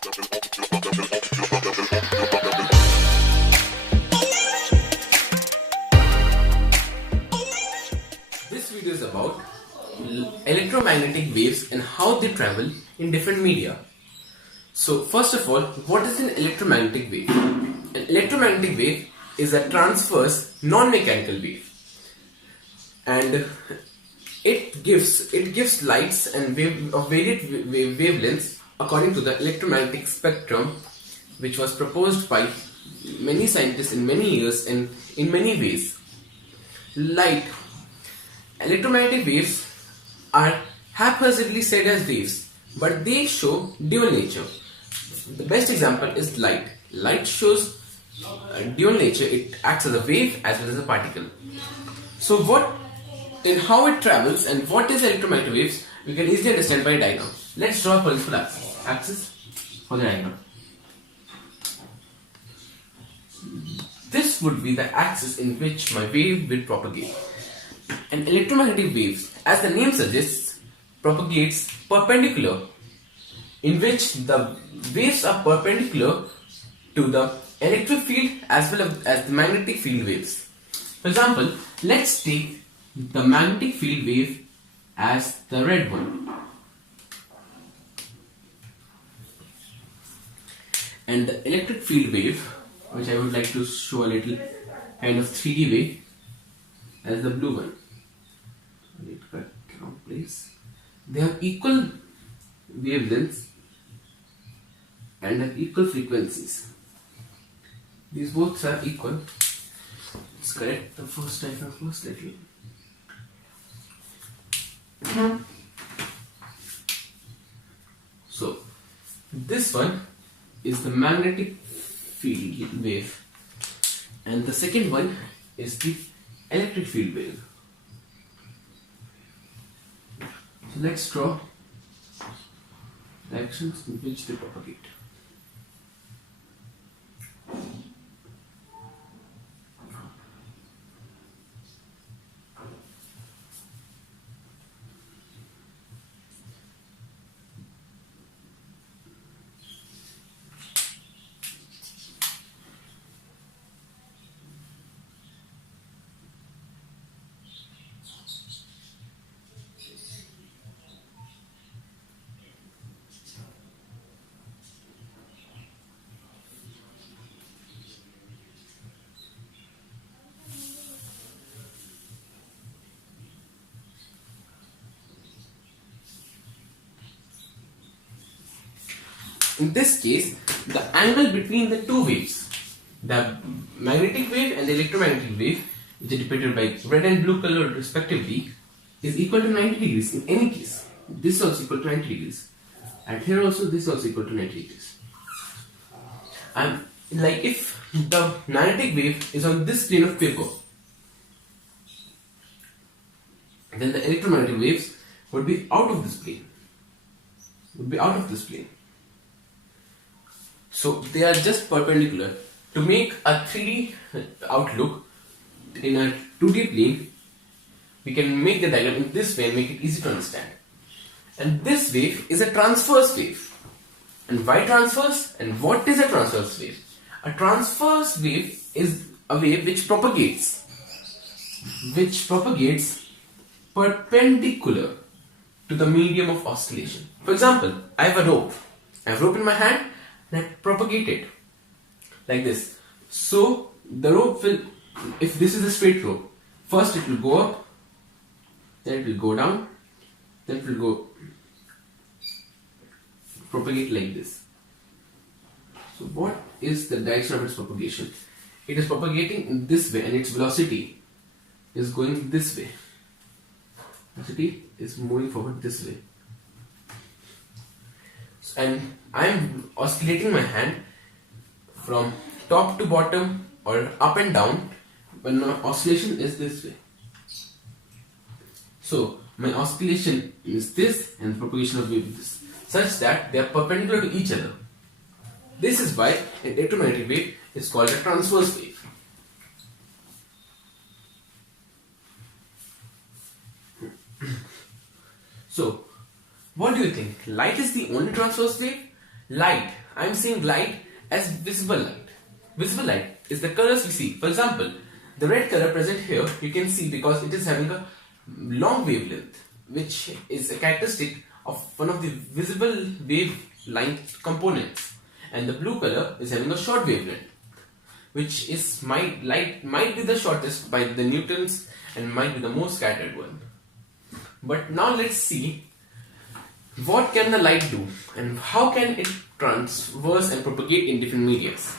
This video is about electromagnetic waves and how they travel in different media. So first of all, what is an electromagnetic wave? An electromagnetic wave is a transverse non-mechanical wave, and it gives lights and varied wavelengths according to the electromagnetic spectrum, which was proposed by many scientists in many years and in many ways. Electromagnetic waves are haphazardly said as waves, but they show dual nature. The best example is light. Light shows dual nature. It acts as a wave as well as a particle. So how it travels and what is electromagnetic waves, we can easily understand by a diagram. Let's draw a principal axis for the diagram. This would be the axis in which my wave will propagate. An electromagnetic wave, as the name suggests, propagates perpendicular, in which the waves are perpendicular to the electric field as well as the magnetic field waves. For example, let's take the magnetic field wave as the red one, and the electric field wave, which I would like to show a little kind of 3D way, as the blue one. They have equal wavelengths and have equal frequencies. These both are equal. Let's correct the first diagram first. So this one is the magnetic field wave, and the second one is the electric field wave. So let's draw directions in which they propagate. In this case, the angle between the two waves, the magnetic wave and the electromagnetic wave, which are depicted by red and blue color respectively, is equal to 90 degrees in any case. This is also equal to 90 degrees. And here also this is also equal to 90 degrees. And like if the magnetic wave is on this plane of paper, then the electromagnetic waves would be out of this plane. So they are just perpendicular. To make a 3D outlook in a 2D plane, we can make the diagram in this way and make it easy to understand. And this wave is a transverse wave. And why transverse? And what is a transverse wave? A transverse wave is a wave which propagates perpendicular to the medium of oscillation. For example, I have a rope. I have a rope in my hand and I propagate it like this. So the rope will, if this is a straight rope, first it will go up, then it will go down, then it will go propagate like this. So what is the direction of its propagation? It is propagating in this way and its velocity is going this way. Velocity is moving forward this way. And I am oscillating my hand from top to bottom or up and down when my oscillation is this way. So my oscillation is this and the propagation of wave is this, such that they are perpendicular to each other. This is why an electromagnetic wave is called a transverse wave. So, what do you think? Light is the only transverse wave? Light I'm seeing light as visible light. Visible light is the colors we see. For example, the red color present here you can see because it is having a long wavelength, which is a characteristic of one of the visible wavelength components, and the blue color is having a short wavelength, which is might be the shortest by the Newtons and might be the most scattered one. But now let's see what can the light do and how can it transverse and propagate in different medias.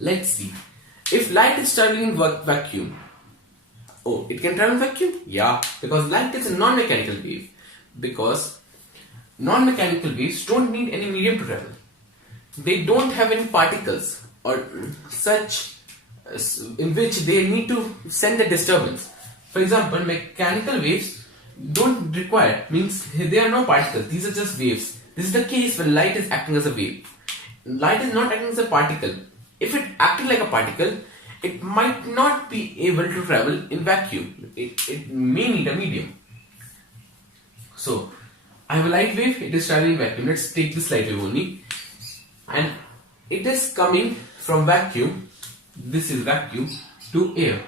Let's see. If light is traveling in vacuum, oh, it can travel in vacuum? Yeah, because light is a non-mechanical wave. Because non-mechanical waves don't need any medium to travel. They don't have any particles or such in which they need to send a disturbance. For example, mechanical waves don't require, means there are no particles, these are just waves. This is the case when light is acting as a wave. Light is not acting as a particle. If it acted like a particle, it might not be able to travel in vacuum. It may need a medium. So, I have a light wave, it is traveling in vacuum. Let's take this light wave only. And it is coming from vacuum, this is vacuum, to air.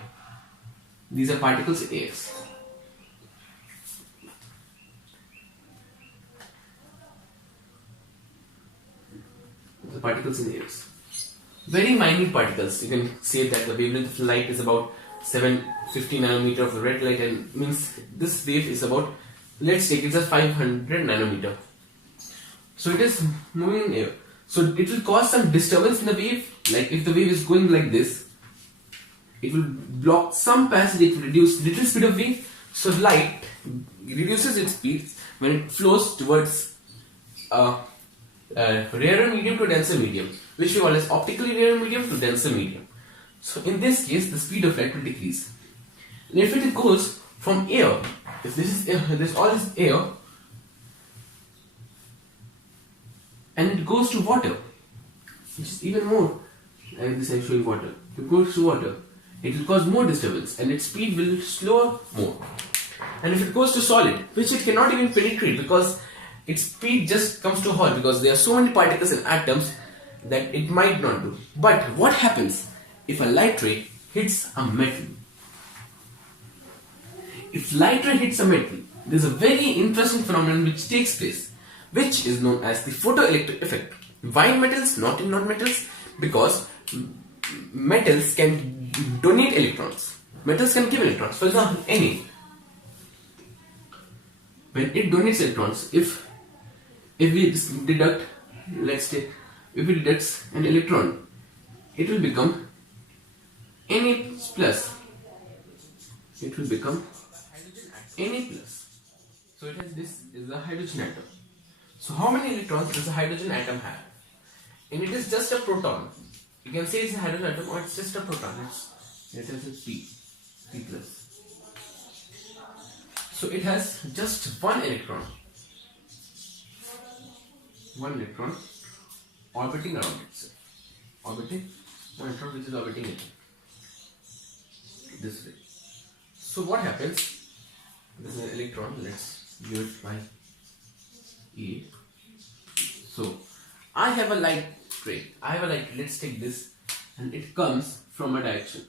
These are particles in air. The particles in air. Very minute particles. You can say that the wavelength of light is about 750 nanometer of the red light, and means this wave is about, let's take it as 500 nanometer. So it is moving in air. So it will cause some disturbance in the wave. Like if the wave is going like this, it will block some passage, it will reduce little speed of wave. So light reduces its speed when it flows towards a rarer medium to denser medium, which we call as optically rarer medium to denser medium. So in this case, the speed of light will decrease. And if it goes from air, if this is air, this all is air, and it goes to water, which is even more, like this I'm showing water. If it goes to water, it will cause more disturbance and its speed will slow more. And if it goes to solid, which it cannot even penetrate because its speed just comes to a halt because there are so many particles and atoms that it might not do. But what happens if a light ray hits a metal? If light ray hits a metal, there is a very interesting phenomenon which takes place, which is known as the photoelectric effect. Why in metals, not in non-metals? Because metals can donate electrons. Metals can give electrons. For example, Na. When it donates electrons, if we deduct, let's say, if it deducts an electron, it will become Na plus. It will become Na plus. So it has this is the hydrogen atom. So how many electrons does a hydrogen atom have? And it is just a proton. You can say it's a hydrogen atom or it's just a proton. It has a P plus. So it has just one electron. One electron orbiting around itself. Orbiting one electron which is orbiting it. This way. So what happens? This is an electron. Let's give it by E. So I have a light ray. I have a light. Let's take this, and it comes from a direction,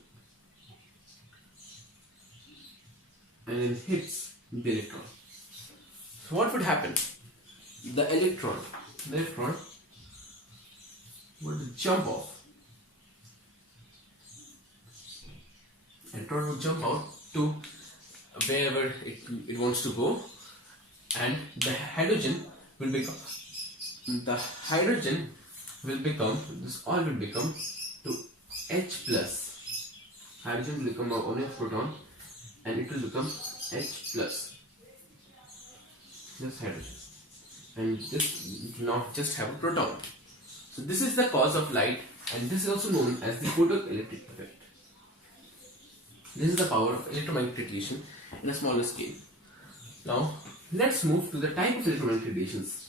and it hits the electron. So what would happen? The electron would jump off. Electron would jump out to wherever it wants to go, and the hydrogen will become this all will become to H plus. Hydrogen will become only a proton and it will become H plus. This hydrogen, and this will now just have a proton. So this is the cause of light, and this is also known as the photoelectric effect. This is the power of electromagnetic radiation in a smaller scale. Now let's move to the type of electromagnetic radiations.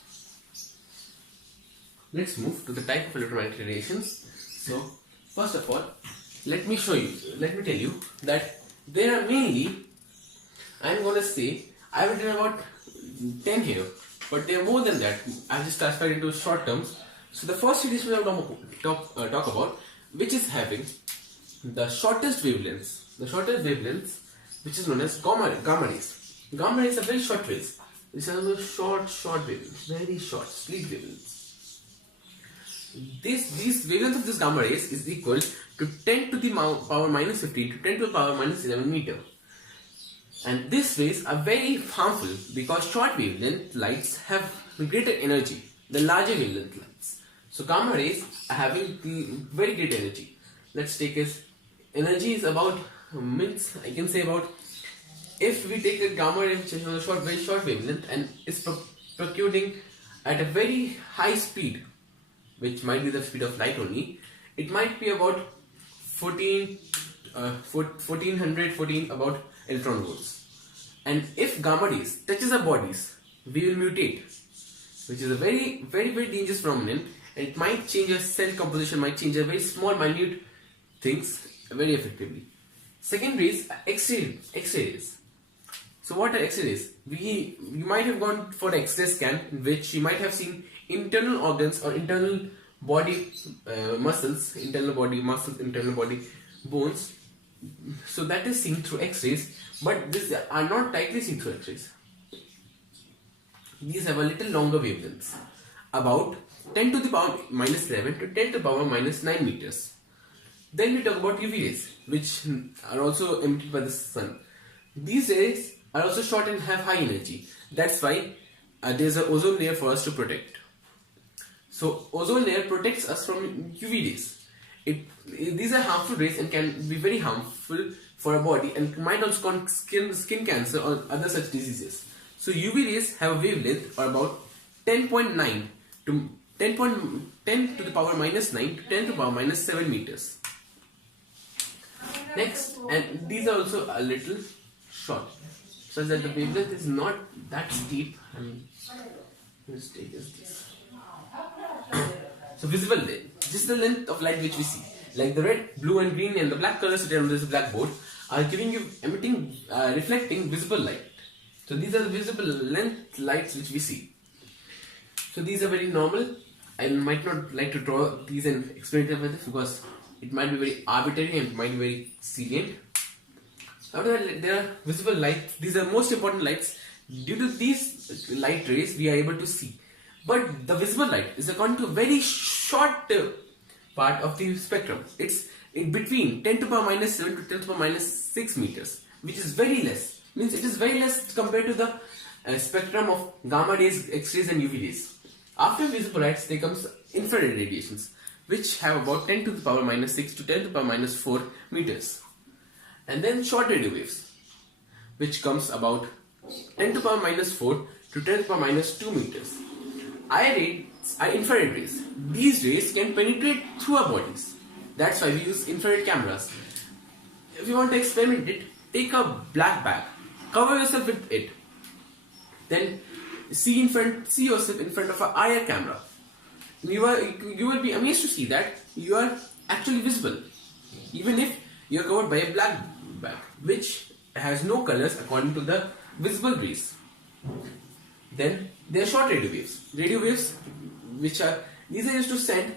So first of all, let me tell you that there are mainly, I am going to say, I will tell about 10 here. but they are more than that. I just classified into short terms. So the first radiation I will talk about, which is having the shortest wavelengths, which is known as gamma rays. Gamma rays are very short rays. These are the short wavelengths, very short, sleek wavelengths. These wavelengths of this gamma rays is equal to 10 to the power minus 15 to 10 to the power minus 11 meter. And these rays are very harmful because short wavelength lights have greater energy than larger wavelength lights. So gamma rays are having the very great energy. Let's take as energy is about I can say about, if we take a gamma ray which is on a very short wavelength and is protruding at a very high speed, which might be the speed of light only, it might be about 14 about electron volts. And if gamma rays touches our bodies, we will mutate, which is a very dangerous phenomenon, and it might change our cell composition, might change a very small minute things very effectively. Second rays are X-ray rays. So what are X-ray rays? You might have gone for an X-ray scan in which you might have seen internal organs or internal body muscles, internal body bones. So that is seen through X-rays, but these are not tightly seen through X-rays. These have a little longer wavelengths, about 10 to the power minus 11 to 10 to the power minus 9 meters. Then we talk about UV rays, which are also emitted by the sun. These rays are also short and have high energy. That's why there is an ozone layer for us to protect. So ozone layer protects us from UV rays. These are harmful rays and can be very harmful for our body and might also cause skin cancer or other such diseases. So UV rays have a wavelength of about 10.9 to 10 to the power minus 9 to 10 to the power minus 7 meters. Next, and these are also a little short, such that the wavelength is not that steep. Let's take this. So visible length, this is the length of light which we see. Like the red, blue and green and the black colors written on this blackboard are reflecting visible light. So these are the visible length lights which we see. So these are very normal. I might not like to draw these and explain it with this because it might be very arbitrary and it might be very salient. However, there are visible lights. These are most important lights. Due to these light rays, we are able to see. But the visible light is according to a very short part of the spectrum. It's in between 10 to the power minus 7 to 10 to the power minus 6 meters, which is very less. Means it is very less compared to the spectrum of gamma rays, X-rays and UV rays. After visible lights, there comes infrared radiations, which have about 10 to the power minus 6 to 10 to the power minus 4 meters. And then short radio waves, which comes about 10 to the power minus 4 to 10 to the power minus 2 meters. I rays are infrared rays. These rays can penetrate through our bodies. That's why we use infrared cameras. If you want to experiment it, take a black bag, cover yourself with it, then see yourself in front of an IR camera. You will be amazed to see that you are actually visible, even if you are covered by a black bag, which has no colors according to the visible rays. Then there are short radio waves. Radio waves, these are used to send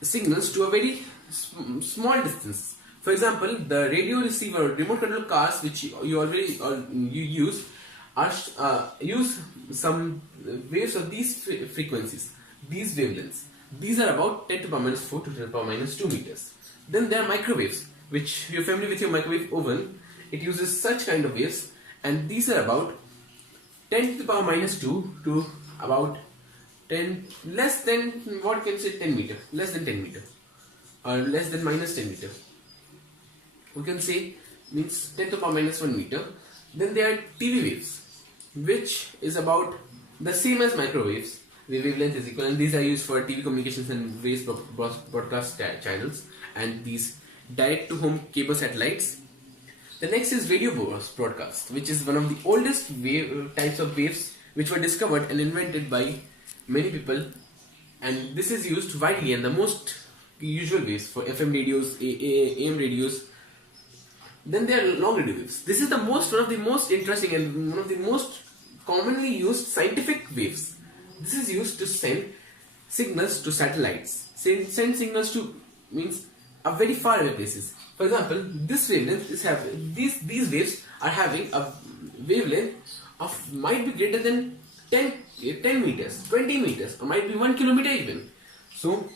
signals to a very small distance. For example, the radio receiver, remote control cars, which you use, use some waves of these frequencies, these wavelengths. These are about 10 to the power minus 4 to 10 to the power minus 2 meters. Then there are microwaves, which you're familiar with your microwave oven. It uses such kind of waves, and these are about 10 to the power minus 2 to about 10 meter, less than 10 meter, or less than minus 10 meter. We can say means 10 to the power minus 1 meter. Then there are TV waves, which is about the same as microwaves. The wavelength is equal, and these are used for TV communications and various broadcast channels, and these direct-to-home cable satellites. The next is radio broadcast, which is one of the oldest types of waves which were discovered and invented by many people, and this is used widely and the most usual waves for FM radios, AM radios. Then there are long radio waves. This is one of the most interesting and one of the most commonly used scientific waves. This is used to send signals to satellites. Send signals to means a very far away places. For example, this wavelength is having these waves are having a wavelength of might be greater than 10 meters, 20 meters, or might be 1 kilometer even. So,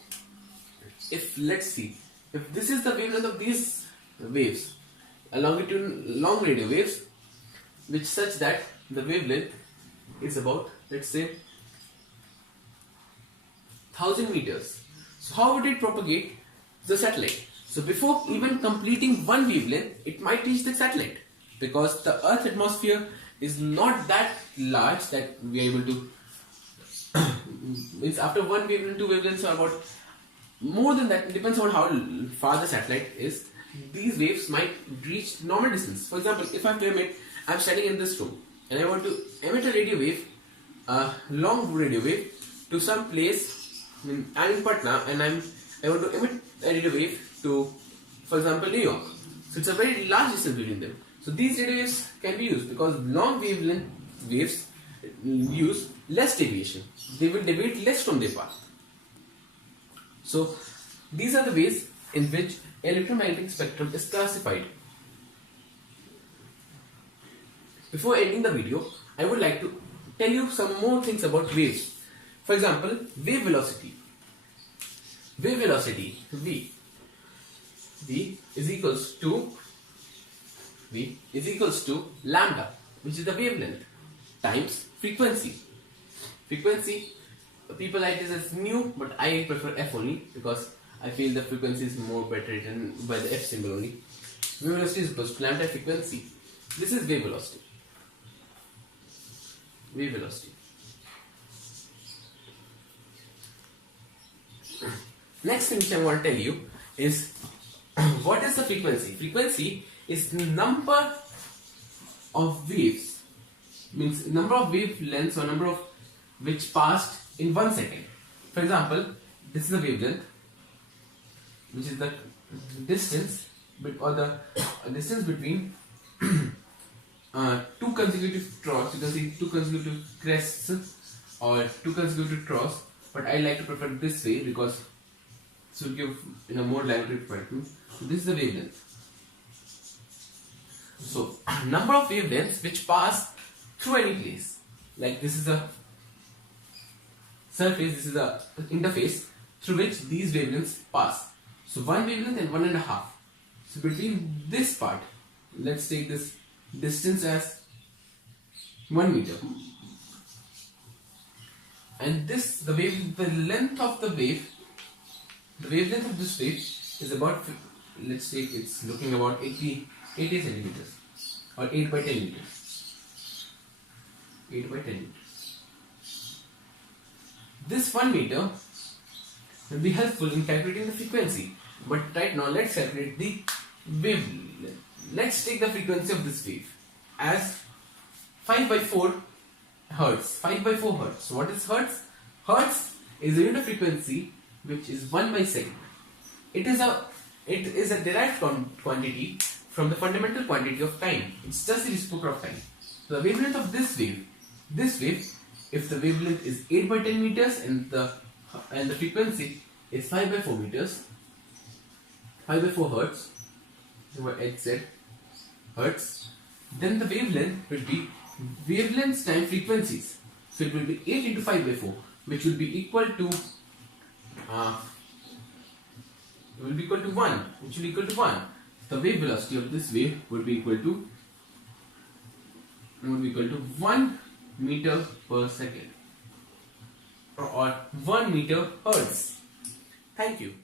if let's see, if this is the wavelength of these waves, a longitudinal long radio waves, which such that the wavelength is about, let's say, 1000 meters. So how would it propagate the satellite? So before even completing one wavelength, it might reach the satellite, because the Earth's atmosphere is not that large that we are able to means after one wavelength, two wavelengths, or about more than that, it depends on how far the satellite is. These waves might reach normal distance. For example, if I'm standing in this room and I want to emit a radio wave, a long radio wave to some place. I'm in Patna and I want to emit a radio wave to, for example, New York. So it's a very large distance between them. So these radio waves can be used because long wavelength waves use less deviation. They will deviate less from their path. So these are the ways in which electromagnetic spectrum is classified. Before ending the video, I would like to tell you some more things about waves. For example, wave velocity. Wave velocity V is equals to lambda, which is the wavelength, times frequency. Frequency, people like this as nu, but I prefer F only because I feel the frequency is more better written by the F symbol only. Wave velocity is equals to lambda frequency. This is wave velocity. Wave velocity. Next thing which I want to tell you is what is the frequency? Frequency is the number of waves, means number of wavelengths or number of which passed in 1 second. For example, this is the wavelength, which is the distance or the distance between two consecutive troughs. You can see two consecutive crests or two consecutive troughs, but I like to prefer this way because it will give in a more lively pattern. So this is the wavelength. So number of wavelengths which pass through any place. Like this is a surface, this is a interface through which these wavelengths pass. So one wavelength and 1.5. So between this part, let's take this distance as 1 meter. And this, the length of the wave, the wavelength of this wave is about, let's say it's looking about 80 centimeters or 8 by 10 meters. 8 by 10 meters. This 1 meter will be helpful in calculating the frequency. But right now let's calculate the wavelength. Let's take the frequency of this wave as 5 by 4 hertz. 5 by 4 hertz. So what is hertz? Hertz is a unit of frequency which is 1 by second. It is a derived quantity from the fundamental quantity of time. It's just the reciprocal of time. So the wavelength of this wave, if the wavelength is 8 by 10 meters and the frequency is 5 by 4 meters, 5 by 4 hertz, what I said, hertz, then the wavelength will be wavelengths times frequencies. So it will be 8 into 5 by 4, which will be equal to 1. The wave velocity of this wave would be equal to 1 meter per second or 1 meter hertz. Thank you.